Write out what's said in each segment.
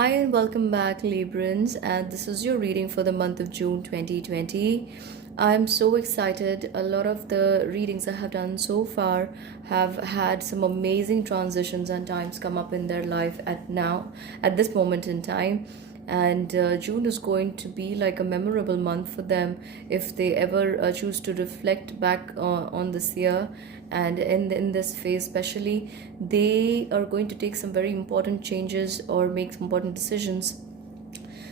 Hi and welcome back, Librans, and this is your reading for the month of June 2020. I'm so excited. A lot of the readings I have done so far have had some amazing transitions and times come up in their life at this moment in time. And June is going to be like a memorable month for them if they ever choose to reflect back on this year, and in this phase especially they are going to take some very important changes or make some important decisions.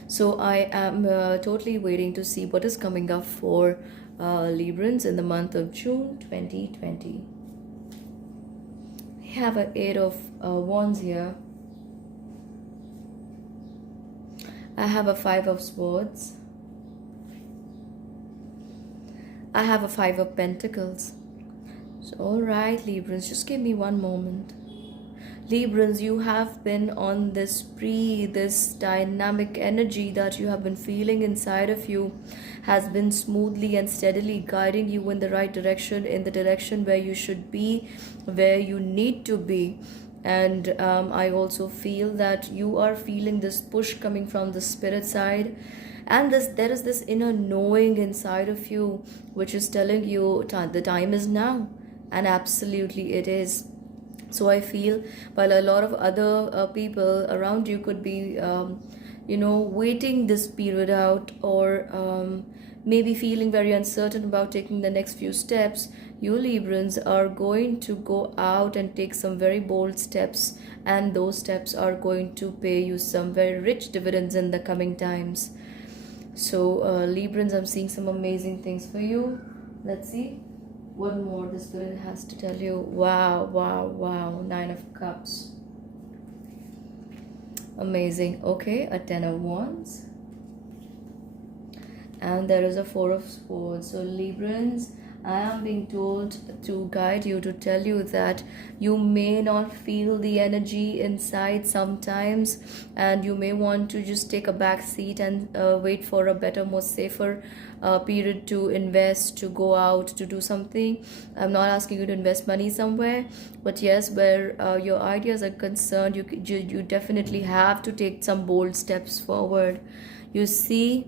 So I am totally waiting to see what is coming up for Librans in the month of June 2020. We have an eight of wands here. I have a five of swords. I have a five of pentacles. So, all right, Librans, just give me one moment. Librans, you have been on this spree, this dynamic energy that you have been feeling inside of you has been smoothly and steadily guiding you in the right direction, in the direction where you should be, where you need to be. And I also feel that you are feeling this push coming from the spirit side, and there is this inner knowing inside of you which is telling you the time is now, and absolutely it is. So I feel while a lot of other people around you could be waiting this period out, or maybe feeling very uncertain about taking the next few steps, you Librans are going to go out and take some very bold steps, and those steps are going to pay you some very rich dividends in the coming times. So Librans, I'm seeing some amazing things for you. Let's see what more the spirit has to tell you. Wow, wow, wow. Nine of Cups. Amazing. Okay, a Ten of Wands. And there is a Four of Swords. So Librans, I am being told to guide you, to tell you that you may not feel the energy inside sometimes, and you may want to just take a back seat and wait for a better, more safer period to invest, to go out, to do something. I'm not asking you to invest money somewhere, but yes, where your ideas are concerned, you definitely have to take some bold steps forward. You see,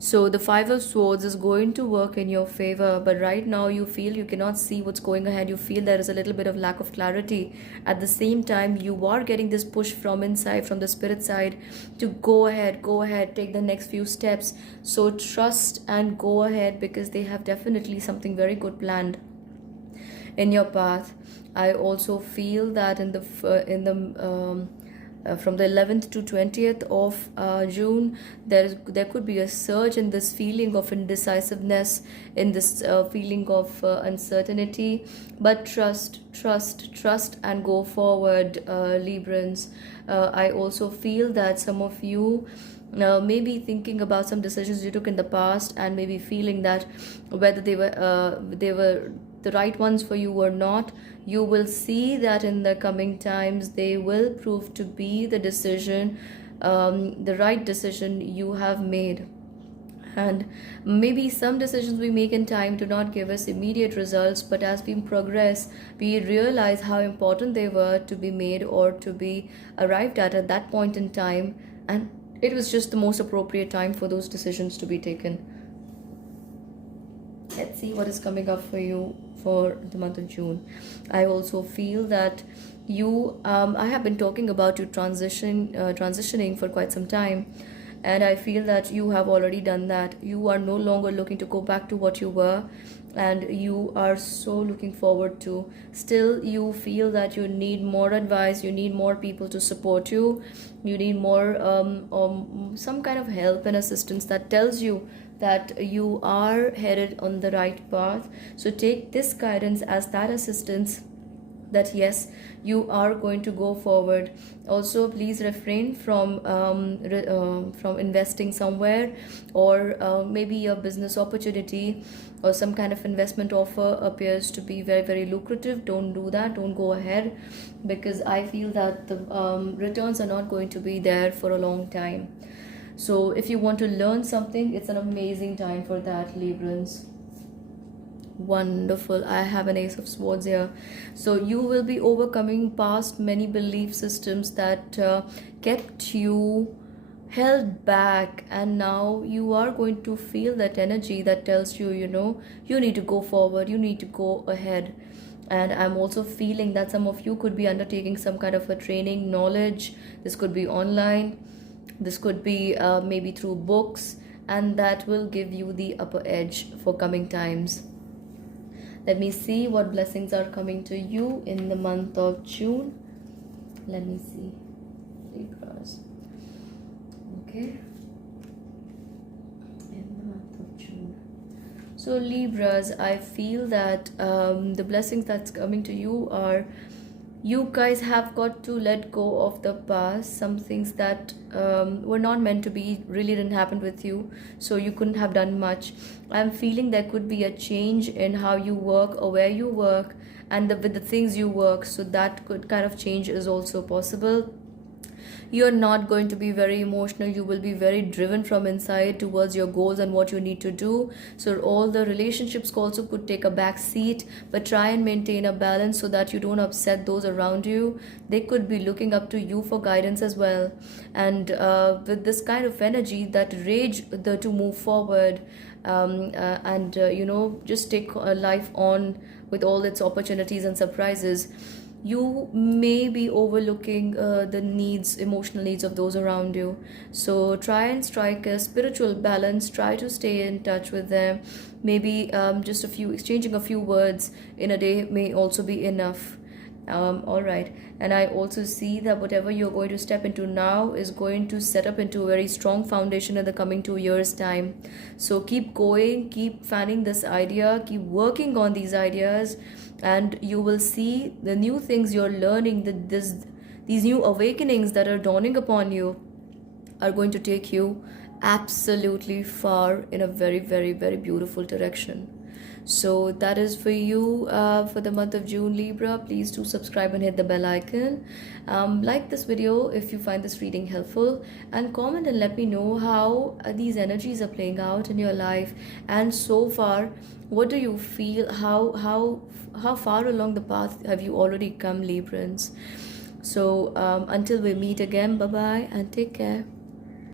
so the Five of Swords is going to work in your favor, but right now you feel you cannot see what's going ahead. You feel there is a little bit of lack of clarity. At the same time, you are getting this push from inside, from the spirit side, to go ahead, take the next few steps. So trust and go ahead, because they have definitely something very good planned in your path. I also feel that from the 11th to 20th of June, there could be a surge in this feeling of indecisiveness, in this feeling of uncertainty. But trust, and go forward, Librans. I also feel that some of you maybe thinking about some decisions you took in the past, and maybe feeling that whether they were the right ones for you or not. You will see that in the coming times they will prove to be the right decision you have made. And maybe some decisions we make in time do not give us immediate results, but as we progress, we realize how important they were to be made or to be arrived at that point in time, and it was just the most appropriate time for those decisions to be taken. Let's see what is coming up for you for the month of June. I also feel that I have been talking about you transitioning for quite some time, and I feel that you have already done that. You are no longer looking to go back to what you were, and you are so looking forward to. Still, you feel that you need more advice, you need more people to support you, you need more some kind of help and assistance that tells you that you are headed on the right path. So take this guidance as that assistance, that yes, you are going to go forward. Also, please refrain from investing somewhere, or maybe a business opportunity or some kind of investment offer appears to be very, very lucrative. Don't do that, don't go ahead, because I feel that the returns are not going to be there for a long time. So if you want to learn something, it's an amazing time for that, Librans. Wonderful. I have an Ace of Swords here. So you will be overcoming past many belief systems that kept you held back, and now you are going to feel that energy that tells you, you need to go forward, you need to go ahead. And I'm also feeling that some of you could be undertaking some kind of a training, knowledge. This could be online, this could be maybe through books, and that will give you the upper edge for coming times. Let me see what blessings are coming to you in the month of June. Let me see. Libras. Okay. In the month of June. So Libras, I feel that the blessings that's coming to you are, you guys have got to let go of the past. Some things that were not meant to be really didn't happen with you, so you couldn't have done much. I'm feeling there could be a change in how you work or where you work, and with the things you work, so that could kind of change is also possible. You're not going to be very emotional, you will be very driven from inside towards your goals and what you need to do. So all the relationships also could take a back seat, but try and maintain a balance so that you don't upset those around you. They could be looking up to you for guidance as well. And with this kind of energy, that rage to move forward, and just take life on with all its opportunities and surprises. You may be overlooking the needs, emotional needs of those around you. So try and strike a spiritual balance, try to stay in touch with them. Maybe just exchanging a few words in a day may also be enough. All right. And I also see that whatever you're going to step into now is going to set up into a very strong foundation in the coming 2 years' time. So keep going, keep fanning this idea, keep working on these ideas, and you will see the new things you're learning, these new awakenings that are dawning upon you are going to take you absolutely far in a very, very, very beautiful direction. So that is for you for the month of June, Libra. Please do subscribe and hit the bell icon. Like this video if you find this reading helpful, and comment and let me know how these energies are playing out in your life. And so far, what do you feel? How far along the path have you already come, Librans? So until we meet again, bye bye and take care.